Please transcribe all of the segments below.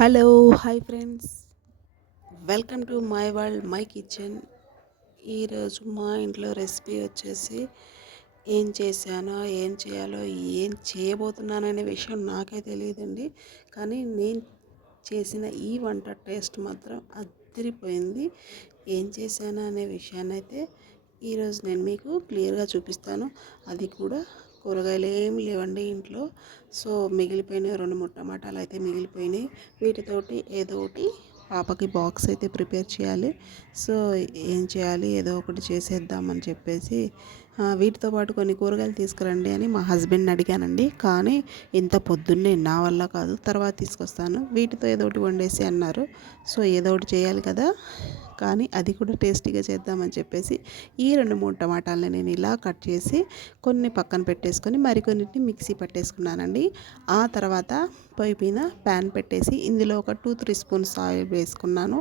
Hello hi friends, welcome to my world my kitchen. ఈరోజు మా ఇంట్లో రెసిపీ వచ్చేసి ఏం చేశానో ఏం చేయాలో ఏం చేయబోతున్నాననే విషయం నాకే తెలియదండి. కానీ నేను చేసిన ఈ వంట టేస్ట్ మాత్రం అదిరిపోయింది. ఏం చేశాను అనే విషయాన్ని అయితే ఈరోజు నేను మీకు క్లియర్గా చూపిస్తాను. అది కూడా కూరగాయలు ఏం లేవండి ఇంట్లో. సో మిగిలిపోయినాయి 2-3 టమాటాలు అయితే మిగిలిపోయినాయి. వీటితోటి ఏదో ఒకటి పాపకి బాక్స్ అయితే ప్రిపేర్ చేయాలి. సో ఏం చేయాలి, ఏదో ఒకటి చేసేద్దామని చెప్పేసి వీటితో పాటు కొన్ని కూరగాయలు తీసుకురండి అని మా హస్బెండ్ని అడిగానండి. కానీ ఇంత పొద్దున్నే నా వల్ల కాదు, తర్వాత తీసుకొస్తాను, వీటితో ఏదో ఒకటి వండేసి అన్నారు. సో ఏదో ఒకటి చేయాలి కదా, కానీ అది కూడా టేస్టీగా చేద్దామని చెప్పేసి ఈ 2-3 టమాటాలని నేను ఇలా కట్ చేసి కొన్ని పక్కన పెట్టేసుకొని మరికొన్నిటిని మిక్సీ పట్టేసుకున్నానండి. ఆ తర్వాత పొయ్యి మీద ప్యాన్ పెట్టేసి ఇందులో ఒక 2-3 స్పూన్స్ ఆయిల్ వేసుకున్నాను.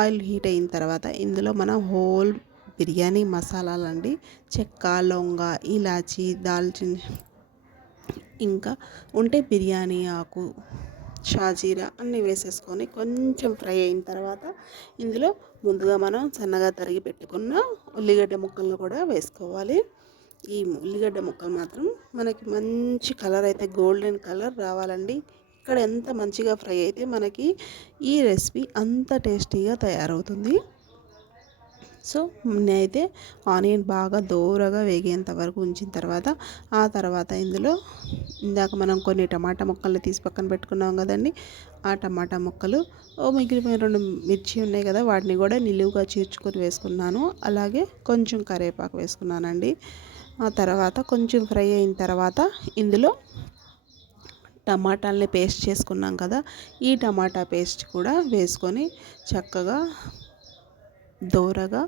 ఆయిల్ హీట్ అయిన తర్వాత ఇందులో మనం హోల్ బిర్యానీ మసాలాలండి, చెక్క, లవంగ, ఇలాచి, దాల్చిన, ఇంకా ఉంటే బిర్యానీ ఆకు, షాజీరా అన్నీ వేసేసుకొని కొంచెం ఫ్రై అయిన తర్వాత ఇందులో ముందుగా మనం సన్నగా తరిగి పెట్టుకున్న ఉల్లిగడ్డ ముక్కలను కూడా వేసుకోవాలి. ఈ ఉల్లిగడ్డ ముక్కలు మాత్రం మనకి మంచి కలర్ అయితే గోల్డెన్ కలర్ రావాలండి. ఇక్కడ ఎంత మంచిగా ఫ్రై అయితే మనకి ఈ రెసిపీ అంత టేస్టీగా తయారవుతుంది. సో నేనైతే ఆనియన్ బాగా దోరగా వేగేంత వరకు ఉంచిన తర్వాత ఆ తర్వాత ఇందులో ఇందాక మనం కొన్ని టమాటా ముక్కలు తీసి పక్కన పెట్టుకున్నాం కదండి, ఆ టమాటా ముక్కలు, మిగిలిపోయిన 2 మిర్చి ఉన్నాయి కదా, వాటిని కూడా నిలువుగా చీల్చుకొని వేసుకున్నాను. అలాగే కొంచెం కరివేపాకు వేసుకున్నానండి. ఆ తర్వాత కొంచెం ఫ్రై అయిన తర్వాత ఇందులో టమాటాలని పేస్ట్ చేసుకున్నాం కదా, ఈ టమాటా పేస్ట్ కూడా వేసుకొని చక్కగా దోరగా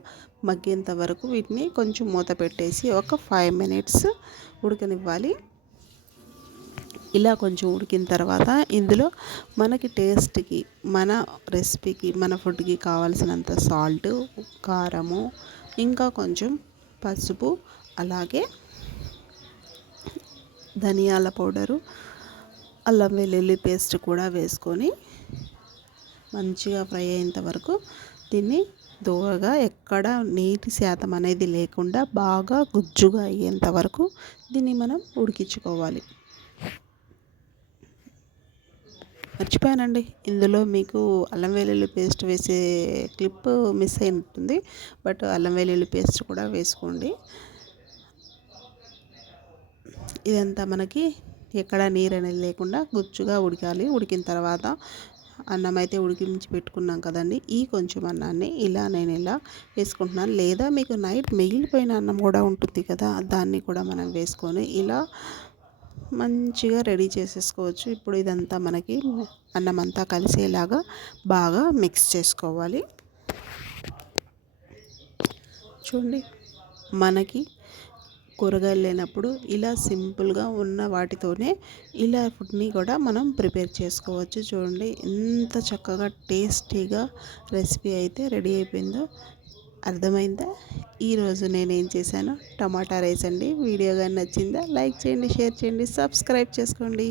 మగ్గేంత వరకు వీటిని కొంచెం మూత పెట్టేసి ఒక 5 మినిట్స్ ఉడకనివ్వాలి. ఇలా కొంచెం ఉడికిన తర్వాత ఇందులో మనకి టేస్ట్కి, మన రెసిపీకి, మన ఫుడ్కి కావాల్సినంత సాల్ట్, కారము, ఇంకా కొంచెం పసుపు, అలాగే ధనియాల పౌడరు, అల్లం వెల్లుల్లి పేస్ట్ కూడా వేసుకొని మంచిగా ఫ్రై అయ్యేంత వరకు దీన్ని దోరగా, ఎక్కడ నీటి శాతం అనేది లేకుండా బాగా గుజ్జుగా అయ్యేంత వరకు దీన్ని మనం ఉడికించుకోవాలి. మర్చిపోయానండి, ఇందులో మీకు అల్లం వెల్లుల్లి పేస్ట్ వేసే క్లిప్ మిస్ అయినట్టుంది. బట్ అల్లం వెల్లుల్లి పేస్ట్ కూడా వేసుకోండి. ఇదంతా మనకి ఎక్కడ నీరు అనేది లేకుండా గుజ్జుగా ఉడకాలి. ఉడికిన తర్వాత అన్నం అయితే ఉడికించి పెట్టుకున్నాం కదండి, ఈ కొంచెం అన్నాన్ని నేను ఇలా వేసుకుంటున్నాను. లేదా మీకు నైట్ మిగిలిపోయిన అన్నం కూడా ఉంటుంది కదా, దాన్ని కూడా మనం వేసుకొని ఇలా మంచిగా రెడీ చేసేసుకోవచ్చు. ఇప్పుడు ఇదంతా మనకి అన్నం అంతా కలిసేలాగా బాగా మిక్స్ చేసుకోవాలి. చూడండి, మనకి కూరగాయలు లేనప్పుడు ఇలా సింపుల్గా ఉన్న వాటితోనే ఇలా ఫుడ్ని కూడా మనం ప్రిపేర్ చేసుకోవచ్చు. చూడండి ఎంత చక్కగా టేస్టీగా రెసిపీ అయితే రెడీ అయిపోయిందో. అర్థమైందా? ఈరోజు నేనేం చేశాను, టమాటా రైస్ అండి. వీడియో కానీ నచ్చిందా? లైక్ చేయండి, షేర్ చేయండి, సబ్స్క్రైబ్ చేసుకోండి.